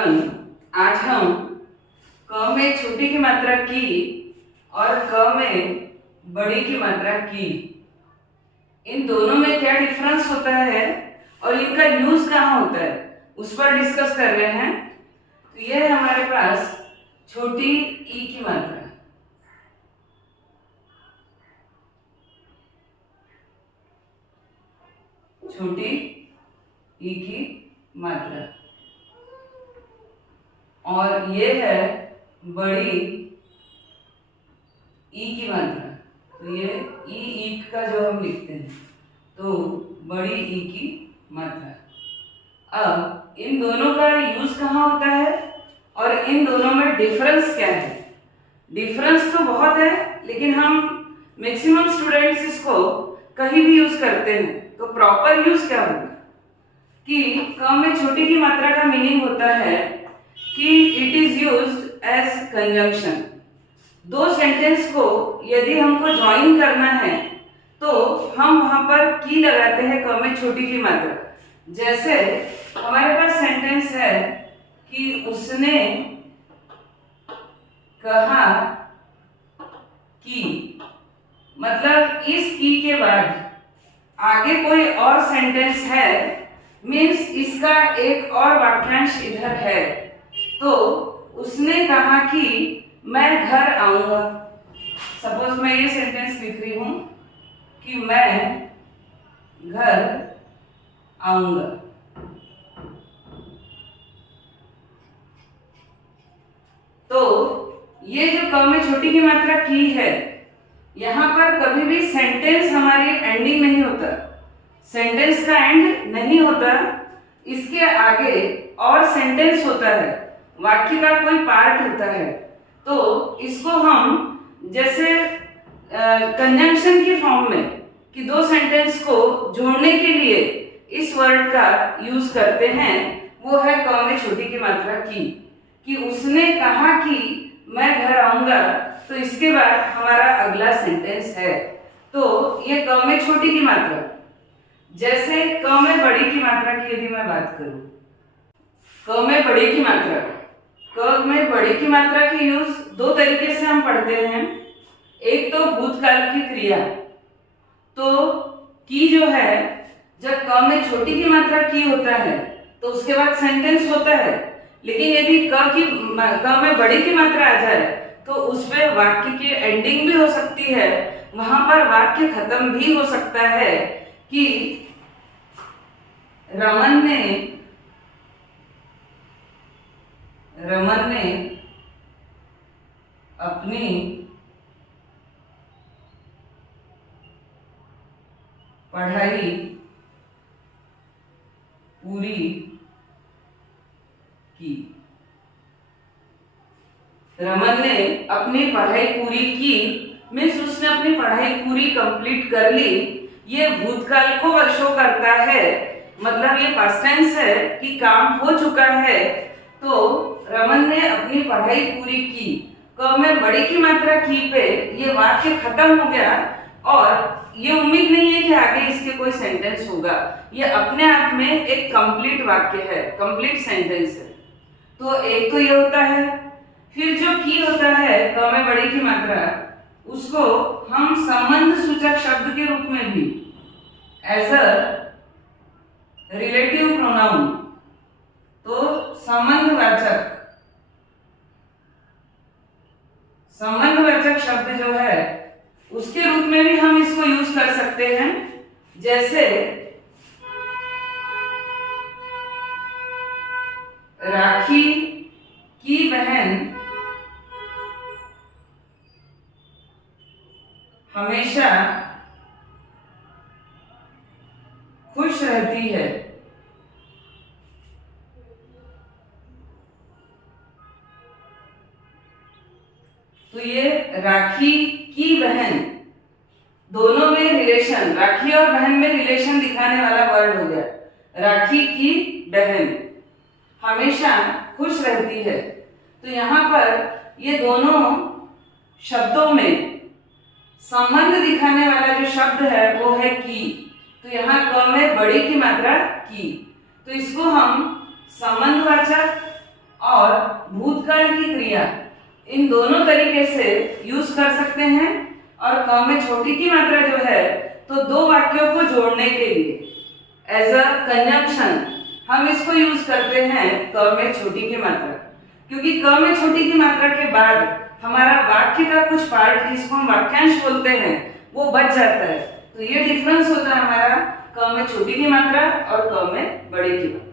Everyone, आज हम क में छोटी की मात्रा की और क में बड़ी की मात्रा की, इन दोनों में क्या डिफरेंस होता है और इनका यूज कहाँ होता है उस पर डिस्कस कर रहे हैं। तो यह है हमारे पास छोटी ई की मात्रा। छोटी ई की मात्रा और ये है बड़ी ई की मात्रा। तो ये ई का जो हम लिखते हैं, तो बड़ी ई की मात्रा। अब इन दोनों का यूज कहाँ होता है और इन दोनों में डिफरेंस क्या है। डिफरेंस तो बहुत है, लेकिन हम मैक्सिमम स्टूडेंट्स इसको कहीं भी यूज करते हैं। तो प्रॉपर यूज क्या होगा कि क में छोटी की मात्रा का मीनिंग होता है कि it is used as conjunction. दो सेंटेंस को यदि हमको ज्वाइन करना है तो हम वहां पर की लगाते हैं क में छोटी की मात्रा। जैसे हमारे पास सेंटेंस है कि उसने कहा कि, मतलब इस की के बाद आगे कोई और सेंटेंस है, मीन्स इसका एक और वाक्यांश इधर है। तो उसने कहा कि मैं घर आऊंगा। सपोज मैं ये सेंटेंस लिख रही हूं कि मैं घर आऊंगा। तो ये जो क में छोटी की मात्रा की है, यहां पर कभी भी सेंटेंस हमारी एंडिंग नहीं होता, सेंटेंस का एंड नहीं होता, इसके आगे और सेंटेंस होता है, वाक्य का कोई पार्ट होता है। तो इसको हम जैसे कंजंक्शन की फॉर्म में कि दो सेंटेंस को जोड़ने के लिए इस वर्ड का यूज करते हैं, वो है क में छोटी की मात्रा की। कि उसने कहा कि मैं घर आऊंगा, तो इसके बाद हमारा अगला सेंटेंस है। तो ये क में छोटी की मात्रा। जैसे क में बड़ी की मात्रा की यदि मैं बात करूं, क में बड़ी की मात्रा, क में बड़ी की मात्रा की यूज दो तरीके से हम पढ़ते हैं। एक तो भूतकाल की क्रिया, तो की जो है, जब क में छोटी की मात्रा की होता है तो उसके बाद सेंटेंस होता है। लेकिन यदि क में बड़ी की मात्रा आ जाए तो उसमें वाक्य की एंडिंग भी हो सकती है, वहां पर वाक्य खत्म भी हो सकता है कि रमन ने अपनी पढ़ाई पूरी की। रमन ने अपनी पढ़ाई पूरी की मीन्स उसने अपनी पढ़ाई पूरी कंप्लीट कर ली। ये भूतकाल को शो करता है, मतलब ये पास्ट टेंस है कि काम हो चुका है। तो रमन ने अपनी पढ़ाई पूरी की, क में बड़ी की मात्रा की पे ये वाक्य खत्म हो गया और ये उम्मीद नहीं है कि आगे इसके कोई सेंटेंस होगा। ये अपने आप में एक कंप्लीट वाक्य है, कंप्लीट सेंटेंस है। तो एक तो ये होता है। फिर जो की होता है क में बड़ी की मात्रा, उसको हम संबंध सूचक शब्द के रूप में भी एज अ रिलेटिव प्रोनाउन, तो संबंधवाचक शब्द जो है उसके रूप में भी हम इसको यूज कर सकते हैं। जैसे राखी की बहन हमेशा खुश रहती है। तो ये राखी की बहन, दोनों में रिलेशन, राखी और बहन में रिलेशन दिखाने वाला वर्ड हो गया। राखी की बहन हमेशा खुश रहती है। तो यहाँ पर ये दोनों शब्दों में संबंध दिखाने वाला जो शब्द है वो है की। तो यहाँ क में बड़ी की मात्रा की, तो इसको हम संबंधवाचक और भूतकाल की क्रिया, इन दोनों तरीके से यूज कर सकते हैं। और क में छोटी की मात्रा जो है तो दो वाक्यों को जोड़ने के लिए एज अ कंजंक्शन हम इसको यूज करते हैं क में छोटी की मात्रा, क्योंकि क में छोटी की मात्रा के बाद हमारा वाक्य का कुछ पार्ट जिसको हम वाक्यांश बोलते हैं वो बच जाता है। तो ये डिफरेंस होता है हमारा क में छोटी की मात्रा और क में बड़ी की मात्रा।